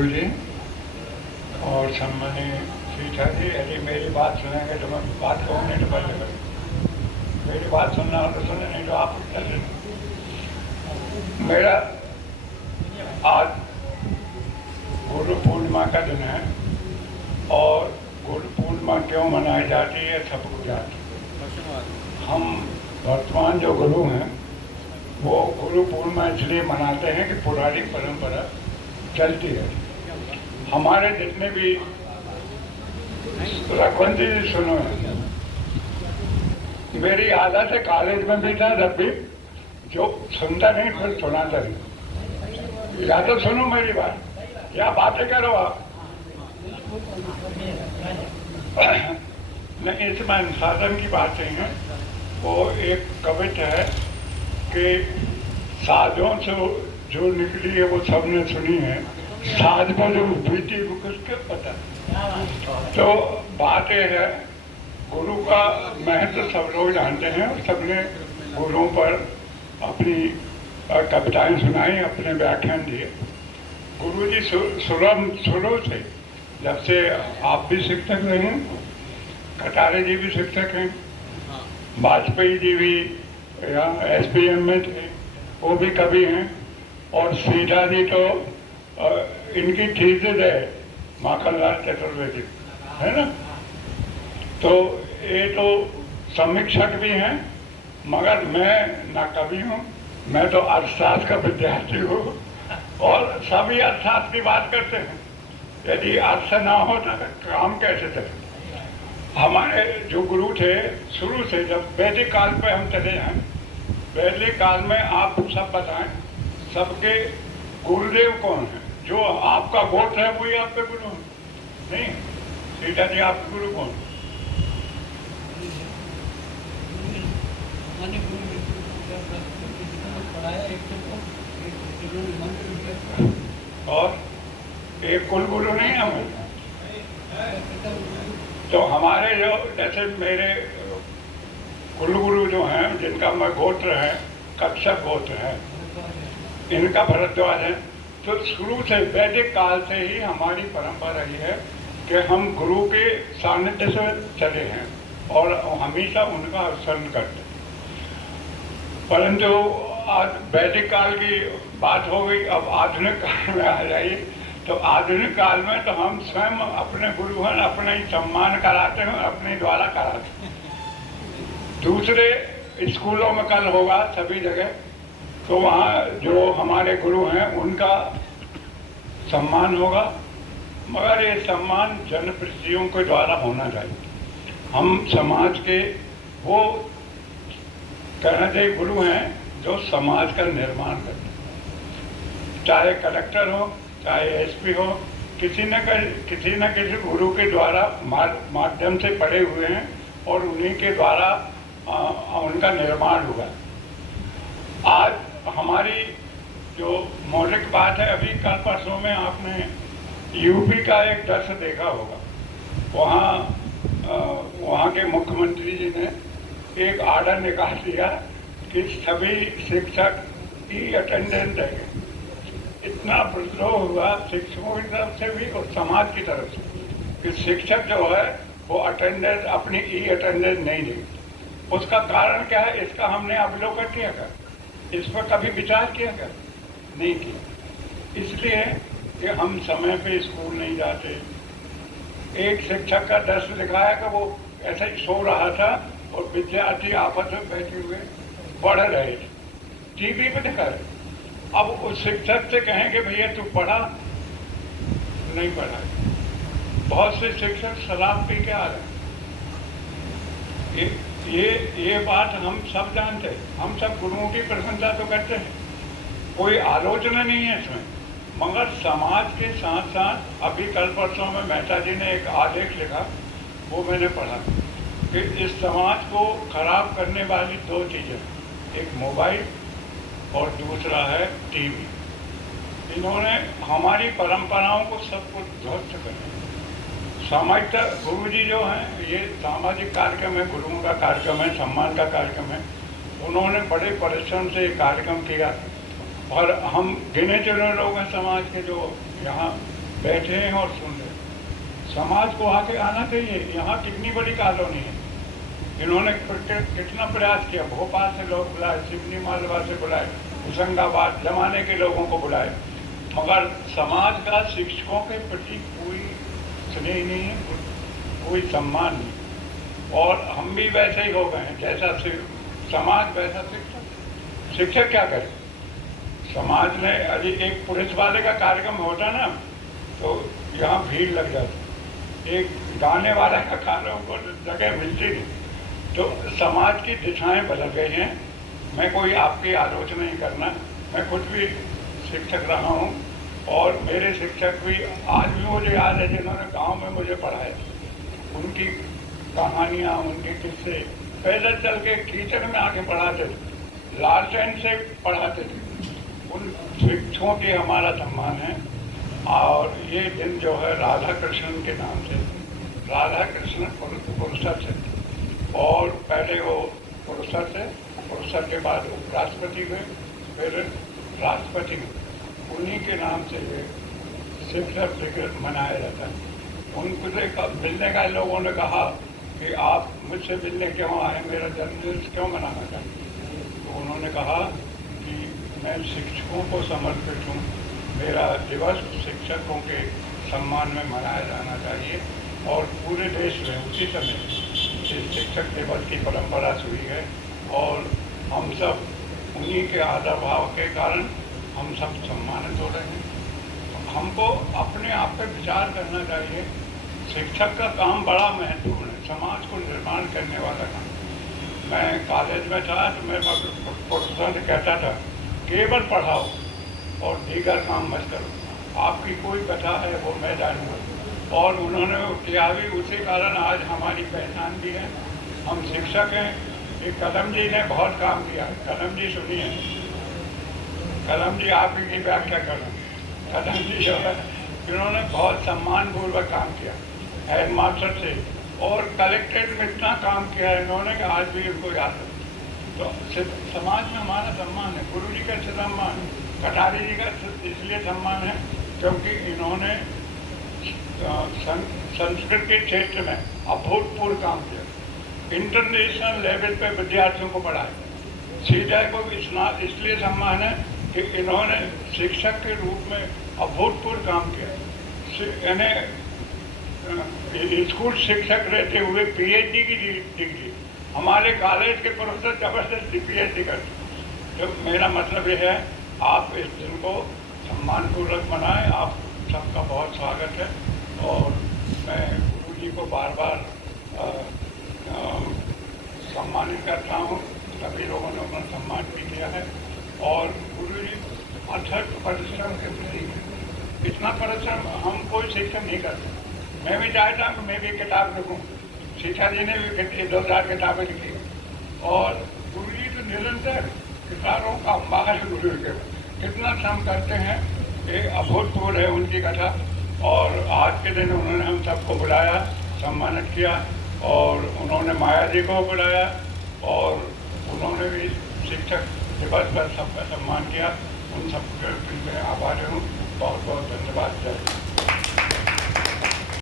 गुरुजी और सम्मानीय शिक्षा जी, यदि मेरी बात सुनेंगे तो मैं बात कहूँ, नहीं तो बंद करूँ। मेरी बात सुनना हो तो सुने, नहीं तो आप उत्तर दें। मेरा आज गुरु पूर्णिमा का दिन है और गुरु पूर्णिमा क्यों मनाई जाती है सबको जानते। हम वर्तमान जो गुरु हैं वो गुरु पूर्णिमा इसलिए मनाते हैं कि पुरानी परंपरा चलती है। हमारे जितने भी रघुवंशी जी सुनो, मेरी आदत है कॉलेज में भी था जब भी, जो सुनता नहीं फिर सुनाता नहीं। या तो सुनो मेरी बात, क्या बातें करो आप। नहीं, इसमें अनुशासन की बातें हैं। वो एक कविता है कि साजों से जो निकली है वो सबने सुनी है, साज पर जो बीती वो किसके पता। तो बात यह है, गुरु का महत्व सब लोग जानते हैं और सबने गुरुओं पर अपनी कविताएं सुनाई, अपने व्याख्यान दिए। गुरु जी शुरू से, जब से आप भी शिक्षक रहे हैं, कटारे जी भी शिक्षक हैं, वाजपेयी जी भी यहाँ SPM में थे, वो भी कवि हैं, और सीधा जी तो इनकी थीसिस है माखनलाल चतुर्वेदी, है ना। तो ये तो समीक्षक भी हैं, मगर मैं ना कवि हूँ, मैं तो अर्थशास्त्र का विद्यार्थी हूँ और सभी अर्थशास्त्र की बात करते हैं। यदि अर्थ ना हो तो काम कैसे चले। हमारे जो गुरु थे शुरू से, जब वैदिक काल पे हम चले जाएं, वैदिक काल में आप सब बताएं सबके गुरुदेव कौन है। जो आपका गोत्र है वही आपके गुरु हैं। नहीं, सीता जी आपके गुरु कौन? और एक कुल गुरु नहीं है हमें। तो हमारे जो, जैसे मेरे कुल गुरु जो हैं, जिनका मैं गोत्र है, कक्षक गोत्र है, इनका भरद्वाज है। तो शुरू से वैदिक काल से ही हमारी परंपरा रही है कि हम गुरु के सानिध्य से चले हैं और हमेशा उनका अनुसरण करते हैं। परंतु आज वैदिक काल की बात हो गई, अब आधुनिक काल में आ जाइए। तो आधुनिक काल में तो हम स्वयं अपने गुरु हैं अपने ही सम्मान कराते हैं, अपने द्वारा कराते हैं। दूसरे स्कूलों में कल होगा सभी जगह, तो वहाँ जो हमारे गुरु हैं उनका सम्मान होगा, मगर ये सम्मान जनप्रतिनिधियों के द्वारा होना चाहिए। हम समाज के वो कहना चाहिए गुरु हैं जो समाज का निर्माण करते हैं। चाहे कलेक्टर हो, चाहे SP हो, किसी न किसी गुरु के द्वारा माध्यम से पढ़े हुए हैं और उन्हीं के द्वारा उनका निर्माण हुआ। आज हमारी जो मौलिक बात है, अभी कल परसों में आपने UP का एक दृश्य देखा होगा। वहाँ के मुख्यमंत्री जी ने एक आर्डर निकाल दिया कि सभी शिक्षक की अटेंडेंस देंगे। इतना विद्रोह हुआ शिक्षकों की तरफ से भी और समाज की तरफ से कि शिक्षक जो है वो अटेंडेंस, अपनी अटेंडेंस नहीं देंगे। उसका कारण क्या है, इसका हमने अवलोकन किया क्या? इस पर कभी विचार किया क्या? नहीं किया। इसलिए कि हम समय पे स्कूल नहीं जाते। एक शिक्षक का दृश्य दिखाया कि वो ऐसे ही सो रहा था और विद्यार्थी आपस में बैठे हुए पढ़ रहे थे, TV पे दिखा रहे। अब उस शिक्षक से कहेंगे भैया तू पढ़ा, नहीं पढ़ा। बहुत से शिक्षक शराब पी के आ रहे हैं। ये बात हम सब जानते हैं। हम सब गुरुओं की प्रशंसा तो करते हैं, कोई आलोचना नहीं है इसमें, मगर समाज के साथ साथ अभी कल परसों में मेहता जी ने एक आलेख लिखा, वो मैंने पढ़ा कि इस समाज को खराब करने वाली दो चीज़ें, एक मोबाइल और दूसरा है TV। इन्होंने हमारी परंपराओं को सब कुछ ध्वस्त कर दिया। सामाजिकता, गुरु जी जो हैं, ये सामाजिक कार्यक्रम है, गुरुओं का कार्यक्रम है, सम्मान का कार्यक्रम है। उन्होंने बड़े परिश्रम से कार्यक्रम किया और हम गिने चुने लोग हैं समाज के जो यहाँ बैठे हैं और सुन रहे हैं। समाज को आके आना चाहिए। यहाँ कितनी बड़ी कॉलोनी है, इन्होंने कितना प्रयास किया। भोपाल से लोग बुलाए, सिवनी मालवा से बुलाए, होशंगाबाद जमाने के लोगों को बुलाए, मगर समाज का शिक्षकों के प्रति कोई स्नेह नहीं है, कोई सम्मान नहीं। और हम भी वैसे ही हो गए हैं, जैसा समाज वैसा शिक्षक। शिक्षक क्या करे? समाज ने अभी एक पुलिस वाले का कार्यक्रम होता ना, तो यहाँ भीड़ लग जाती, एक गाने वाला का कार्यक्रम को जगह मिलती नहीं। तो समाज की दिशाएं बदल गई हैं। मैं कोई आपकी आलोचना नहीं करना, मैं खुद भी शिक्षक रहा हूँ और मेरे शिक्षक भी आज भी मुझे याद है, जिन्होंने गांव में मुझे पढ़ाया। उनकी कहानियाँ, उनके किस्से, पैदल चल के कीचड़ में आके पढ़ाते थे, लालटेन से पढ़ाते थे। उन शिक्षकों की हमारा सम्मान है। और ये दिन जो है राधा कृष्णन के नाम से, राधा कृष्ण पुरस्कार से, और पहले वो पुरस्कार से, पुरस्कार के बाद उपराष्ट्रपति हुए, फिर राष्ट्रपति हुए। उन्हीं के नाम से ये शिक्षक दिवस मनाया जाता है। उनको मिलने का लोगों ने कहा कि आप मुझसे मिलने क्यों आए, मेरा जन्मदिन क्यों मनाना चाहते? तो उन्होंने कहा कि मैं शिक्षकों को समर्पित हूँ, मेरा दिवस शिक्षकों के सम्मान में मनाया जाना चाहिए। और पूरे देश में उसी समय शिक्षक दिवस की परंपरा शुरू है और हम सब उन्हीं के आदर भाव के कारण हम सब सम्मानित हो रहे हैं। हमको अपने आप पे विचार करना चाहिए। शिक्षक का काम बड़ा महत्वपूर्ण है, समाज को निर्माण करने वाला काम। मैं कॉलेज में था तो मैं प्रोफेसर से कहता था, केवल पढ़ाओ और दीगर काम मत करो, आपकी कोई कथा है वो मैं जानूँगा। और उन्होंने किया भी, उसी कारण आज हमारी पहचान भी है, हम शिक्षक हैं। ये कलम जी ने बहुत काम किया। कलम जी सुनिए, कलम जी आप ही की व्याख्या करें। कलम जी जो है, इन्होंने बहुत सम्मानपूर्वक काम किया, हेड मास्टर से और कलेक्ट्रेट में इतना काम किया है इन्होंने कि आज भी इनको याद है। तो समाज में हमारा सम्मान है। गुरु जी का सम्मान, कटारी जी का इसलिए सम्मान है क्योंकि इन्होंने संस्कृत के क्षेत्र में अभूतपूर्व काम किया। इंटरनेशनल लेवल पे विद्यार्थियों को पढ़ाया। सीधा को इसलिए सम्मान है कि इन्होंने शिक्षक के रूप में अभूतपूर्व काम किया। इन्हें स्कूल शिक्षक रहते हुए पीएचडी की डिग्री, हमारे कॉलेज के प्रोफेसर जबरदस्ती पीएचडी करते। तो मेरा मतलब ये है, आप इस दिन को सम्मानपूर्वक मनाएं। आप सबका बहुत स्वागत है और मैं गुरु जी को बार बार सम्मानित करता हूँ। सभी लोगों ने उन्हें सम्मान भी किया है और गुरु जी अथक परिश्रम के प्रति इतना परिश्रम हम कोई शिक्षक नहीं करते। मैं भी चाहता हूँ कि मैं भी किताब लिखूँ। शिक्षा जी ने भी 2000 किताबें लिखी और गुरु जी तो निरंतर किताबों का अंबार है। गुरु के कितना श्रम करते हैं, ये अभूतपूर्व है उनकी कथा। और आज के दिन उन्होंने हम सबको बुलाया, सम्मानित किया और उन्होंने माया जी को बुलाया और उन्होंने भी शिक्षक दिवस पर सबका सम्मान किया। उन सबके आभारी हूँ। बहुत बहुत धन्यवाद।